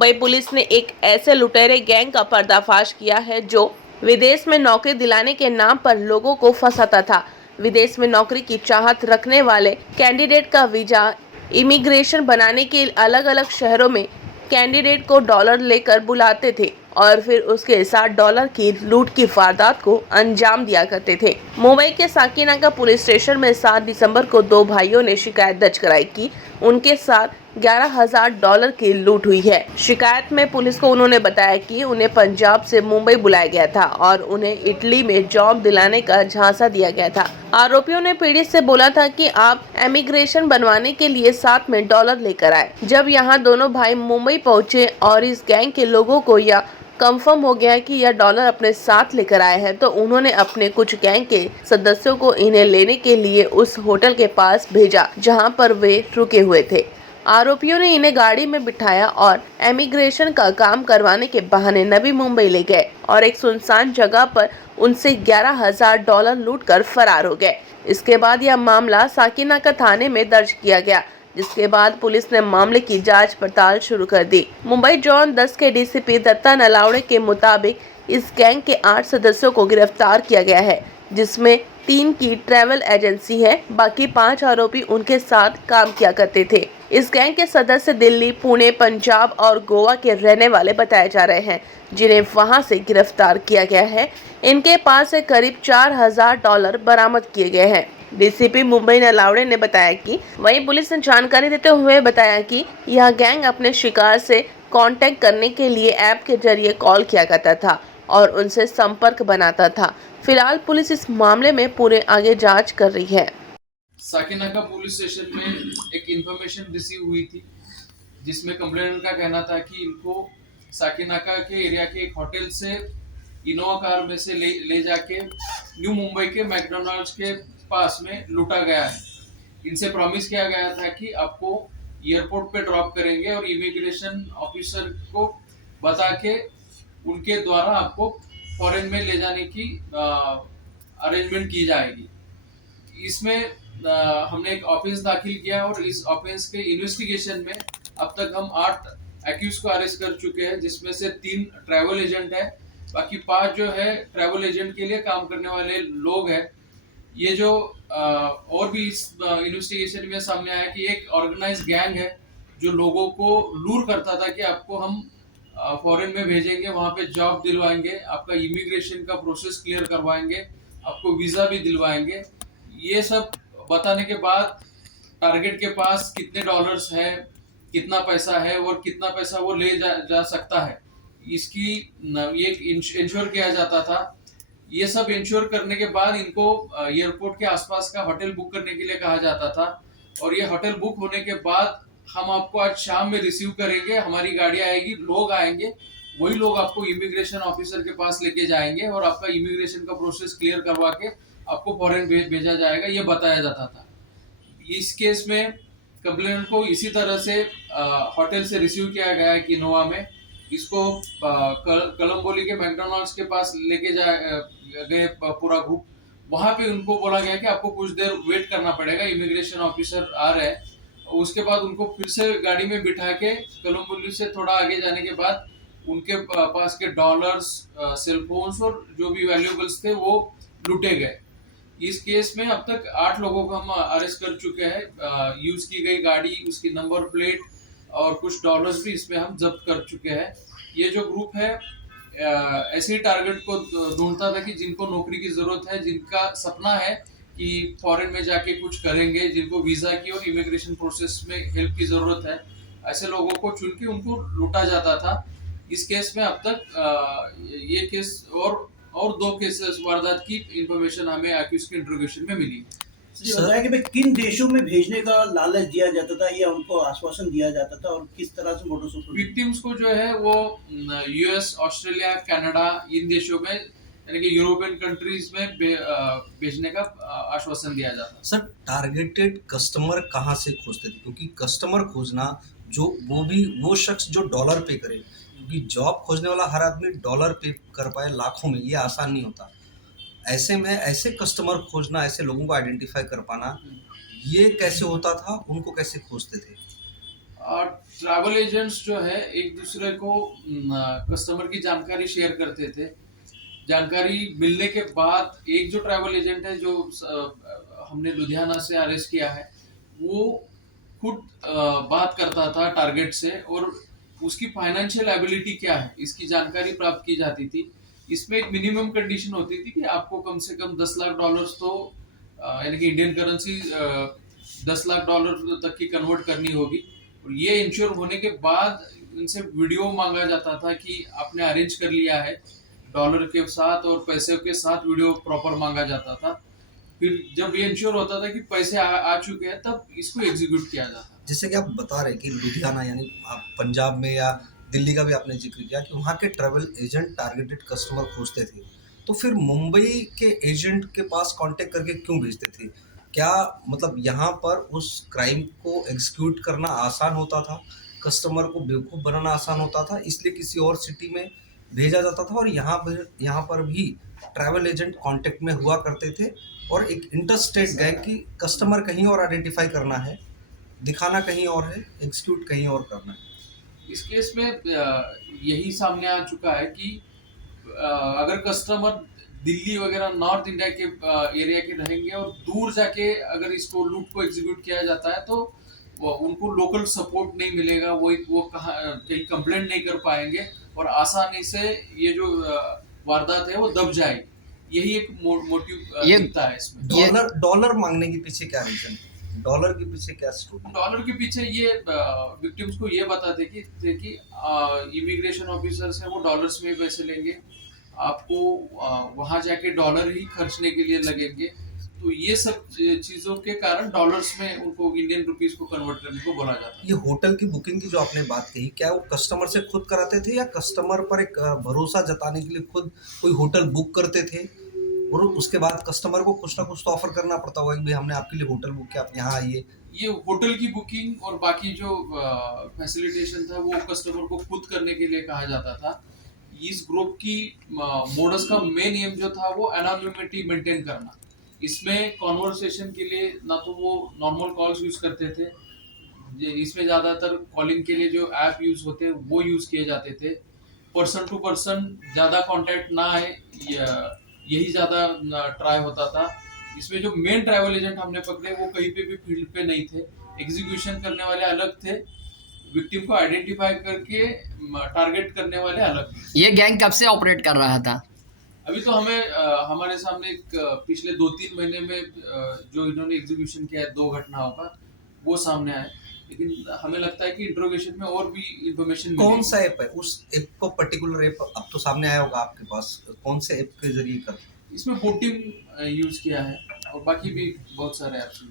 Mumbai police ने एक ऐसे लुटेरे गैंग का पर्दाफाश किया है जो विदेश में नौकरी दिलाने के नाम पर लोगों को फंसाता था। विदेश में नौकरी की चाहत रखने वाले कैंडिडेट का वीजा इमिग्रेशन बनाने के अलग अलग शहरों में कैंडिडेट को डॉलर लेकर बुलाते थे और फिर उसके साथ डॉलर की लूट की वारदात को अंजाम दिया करते थे। मुंबई के साकीनाका पुलिस स्टेशन में 7 दिसंबर को दो भाइयों ने शिकायत दर्ज कराई कि उनके साथ $11,000 की लूट हुई है। शिकायत में पुलिस को उन्होंने बताया कि उन्हें पंजाब से मुंबई बुलाया गया था और उन्हें इटली में जॉब दिलाने का झांसा दिया गया था। आरोपियों ने पीड़ित से बोला था कि आप इमिग्रेशन बनवाने के लिए साथ में डॉलर लेकर आए। जब यहाँ दोनों भाई मुंबई पहुंचे और इस गैंग के लोगों को यह कंफर्म हो गया कि यह डॉलर अपने साथ लेकर आए हैं, तो उन्होंने अपने कुछ गैंग के सदस्यों को इन्हें लेने के लिए उस होटल के पास भेजा जहां पर वे रुके हुए थे। आरोपियों ने इन्हें गाड़ी में बिठाया और इमिग्रेशन का काम करवाने के बहाने नवी मुंबई ले गए और एक सुनसान जगह पर उनसे $11,000 लूटकर फरार हो गए। इसके बाद यह मामला साकीनाका थाने में दर्ज किया गया, जिसके बाद पुलिस ने मामले की जांच पड़ताल शुरू कर दी। मुंबई जोन 10 के डीसीपी दत्ता नलावड़े के मुताबिक इस गैंग के 8 सदस्यों को गिरफ्तार किया गया है, जिसमें 3 की ट्रैवल एजेंसी है। बाकी 5 आरोपी उनके साथ काम किया करते थे। इस गैंग के सदस्य दिल्ली, पुणे, पंजाब और गोवा के रहने वाले बताए जा रहे हैं, जिन्हें वहां से गिरफ्तार किया गया है। इनके पास से करीब $4,000 बरामद किए गए हैं। डीसीपी मुंबई नलावड़े ने बताया कि वहीं पुलिस ने जानकारी देते हुए बताया कि यह गैंग अपने शिकार से कांटेक्ट करने के लिए ऐप के जरिए कॉल किया करता था और उनसे संपर्क बनाता था। फिलहाल पुलिस इस मामले में पूरे आगे जांच कर रही है। साकीनाका पुलिस स्टेशन में एक इंफॉर्मेशन रिसीव हुई थी, जिसमें कंप्लेनेंट का कहना था कि इनको साकीनाका के एरिया के एक होटल से इनोवा कार में से ले जाके न्यू मुंबई के मैकडोनल्ड्स के पास में लूटा गया है। इनसे प्रॉमिस किया गया था कि आपको एयरपोर्ट पे ड्रॉप करेंगे और इमिग्रेशन ऑफिसर को बता के उनके द्वारा आपको फॉरेन में ले जाने की अरेंजमेंट की जाएगी। इसमें हमने एक ऑफेंस दाखिल किया और इस ऑफेंस के इन्वेस्टिगेशन में अब तक हम 8 एक्यूज को अरेस्ट कर चुके हैं, जिसमें से 3 ट्रैवल एजेंट है, बाकी 5 जो है ट्रैवल एजेंट के लिए काम करने वाले लोग हैं। ये जो और भी इस इन्वेस्टिगेशन में सामने आया कि एक ऑर्गेनाइज गैंग है जो लोगों को लूर करता था कि आपको हम फॉरेन में भेजेंगे, वहां पे जॉब दिलवाएंगे, आपका इमिग्रेशन का प्रोसेस क्लियर करवाएंगे, आपको वीजा भी दिलवाएंगे। ये सब बताने के बाद टारगेट के पास कितने डॉलर्स है, कितना पैसा है और कितना पैसा वो ले जा सकता है, इसकी ये इंश्योर किया जाता था। ये सब इंश्योर करने के बाद इनको एयरपोर्ट के आसपास का होटल बुक करने के लिए कहा जाता था और ये होटल बुक होने के बाद हम आपको आज शाम में रिसीव करेंगे, हमारी गाड़ी आएगी, लोग आएंगे, वही लोग आपको इमिग्रेशन ऑफिसर के पास लेके जाएंगे और आपका इमिग्रेशन का प्रोसेस क्लियर करवा के आपको फॉरेन भेजा जाएगा, ये बताया जाता था। इस केस में कंप्लेनेंट को इसी तरह से होटल से रिसीव किया गया है कि इनोवा में इसको कलम्बोली के मैकडोनल्ड्स के पास लेके गए पूरा ग्रुप। वहां पे उनको बोला गया कि आपको कुछ देर वेट करना पड़ेगा, इमिग्रेशन ऑफिसर आ रहे हैं। उसके बाद उनको फिर से गाड़ी में बिठा के कलम्बोली से थोड़ा आगे जाने के बाद उनके पास के डॉलर्स, सेलफोन्स और जो भी वैल्यूएबल्स थे वो लूटे गए। इस केस में अब तक 8 लोगों को हम अरेस्ट कर चुके हैं। यूज की गई गाड़ी, उसकी नंबर प्लेट और कुछ डॉलर्स भी इसमें हम जब्त कर चुके हैं। ये जो ग्रुप है ऐसे ही टारगेट को ढूंढता था कि जिनको नौकरी की जरूरत है, जिनका सपना है कि फॉरेन में जाके कुछ करेंगे, जिनको वीजा की और इमिग्रेशन प्रोसेस में हेल्प की जरूरत है, ऐसे लोगों को चुन के उनको लूटा जाता था। इस केस में अब तक ये केस और 2 केसेस वारदात की इंफॉर्मेशन हमें एक्यूज के इंट्रोगेशन में मिली। जी बताया कि भाई किन देशों में भेजने का लालच दिया जाता था या उनको आश्वासन दिया जाता था और किस तरह से मोटो विक्टिम्स को जो है वो यूएस, ऑस्ट्रेलिया, कनाडा, इन देशों में यानी कि यूरोपियन कंट्रीज में भेजने का आश्वासन दिया जाता है। सर, टारगेटेड कस्टमर कहाँ से खोजते थे? क्योंकि कस्टमर खोजना जो वो शख्स जो डॉलर पे करे, क्योंकि जॉब खोजने वाला हर आदमी डॉलर पे कर पाए लाखों में, ये आसान नहीं होता। ऐसे में ऐसे कस्टमर खोजना, ऐसे लोगों को आइडेंटिफाई कर पाना, ये कैसे होता था? उनको कैसे खोजते थे? ट्रैवल एजेंट्स जो है एक दूसरे को कस्टमर की जानकारी शेयर करते थे। जानकारी मिलने के बाद एक जो ट्रैवल एजेंट है जो हमने लुधियाना से अरेस्ट किया है, वो खुद बात करता था टारगेट से और उसकी फाइनेंशियल एबिलिटी क्या है इसकी जानकारी प्राप्त की जाती थी। इसमें एक मिनिमम कंडीशन होती थी कि आपको कम से कम $10 लाख तो यानी कि इंडियन करेंसी $10 लाख तक की कन्वर्ट करनी होगी। और ये इंश्योर होने के बाद इनसे वीडियो मांगा जाता था कि आपने अरेंज कर लिया है, डॉलर के साथ और पैसे के साथ वीडियो प्रॉपर मांगा जाता था। फिर जब ये इंश्योर होता था कि पैसे आ चुके हैं तब इसको एग्जीक्यूट किया जाता था। जैसे कि आप बता रहे कि लुधियाना यानी आप पंजाब में या दिल्ली का भी आपने जिक्र किया कि वहाँ के ट्रैवल एजेंट टारगेटेड कस्टमर खोजते थे, तो फिर मुंबई के एजेंट के पास कांटेक्ट करके क्यों भेजते थे? क्या मतलब यहाँ पर उस क्राइम को एग्जीक्यूट करना आसान होता था, कस्टमर को बेवकूफ़ बनाना आसान होता था, इसलिए किसी और सिटी में भेजा जाता था और यहाँ पर भी ट्रैवल एजेंट कांटेक्ट में हुआ करते थे और एक इंटरस्टेट गैंग की कस्टमर कहीं और आइडेंटिफाई करना है, दिखाना कहीं और है, एग्जीक्यूट कहीं और करना है। इस केस में यही सामने आ चुका है कि अगर कस्टमर दिल्ली वगैरह नॉर्थ इंडिया के एरिया के रहेंगे और दूर जाके अगर इसको लूट को एग्जीक्यूट किया जाता है तो उनको लोकल सपोर्ट नहीं मिलेगा, वो कहीं कंप्लेंट नहीं कर पाएंगे और आसानी से ये जो वारदात है वो दब जाएगी। यही एक मोटिव दिखता है इसमें। डॉलर मांगने के पीछे क्या रीजन है? डॉलर के पीछे क्या स्टोरी? डॉलर के पीछे ये विक्टिम्स को ये बताते कि इमिग्रेशन ऑफिसर्स हैं वो डॉलर्स में पैसे लेंगे, आपको वहां जाके डॉलर ही खर्चने के लिए लगेंगे। तो ये सब चीजों के कारण डॉलर्स में उनको इंडियन रुपीस को कन्वर्ट करने को बोला जाता है। ये होटल की बुकिंग की जो आपने बात कही, क्या वो कस्टमर से खुद कराते थे या कस्टमर पर एक भरोसा जताने के लिए खुद कोई होटल बुक करते थे और उसके बाद कस्टमर को कुछ ना कुछ तो ऑफर करना पड़ता होगा कि भाई हमने आपके लिए होटल बुक किया, आप यहाँ आइए? ये होटल की बुकिंग और बाकी जो फैसिलिटेशन था वो कस्टमर को खुद करने के लिए कहा जाता था। इस ग्रुप की मोडस का मेन एम जो था वो एनोनिमिटी मेंटेन करना। इसमें कॉन्वर्सेशन के लिए ना तो वो नॉर्मल कॉल्स यूज करते थे, इसमें ज्यादातर कॉलिंग के लिए जो ऐप यूज होते हैं वो यूज किए जाते थे। पर्सन टू पर्सन ज्यादा कांटेक्ट ना आए यही ज्यादा ट्राई होता था। इसमें जो मेन ट्रैवल एजेंट हमने पकड़े वो कहीं पे भी फील्ड पे नहीं थे, एग्जीक्यूशन करने वाले अलग थे, विक्टिम को आइडेंटिफाई करके टारगेट करने वाले अलग थे। ये गैंग कब से ऑपरेट कर रहा था? अभी तो हमें हमारे सामने पिछले 2-3 महीने में जो इन्होंने एग्जीक्यूशन किया है 2 घटनाओं का वो सामने आए, लेकिन हमें लगता है कि इंट्रोगेशन में और भी इंफॉर्मेशन कौन सा ऐप है? उस ऐप को पर्टिकुलर ऐप अब तो सामने आया होगा आपके पास, कौन से ऐप के जरिए कर? इसमें बोटिंग यूज किया है और बाकी भी बहुत सारे ऐप्स।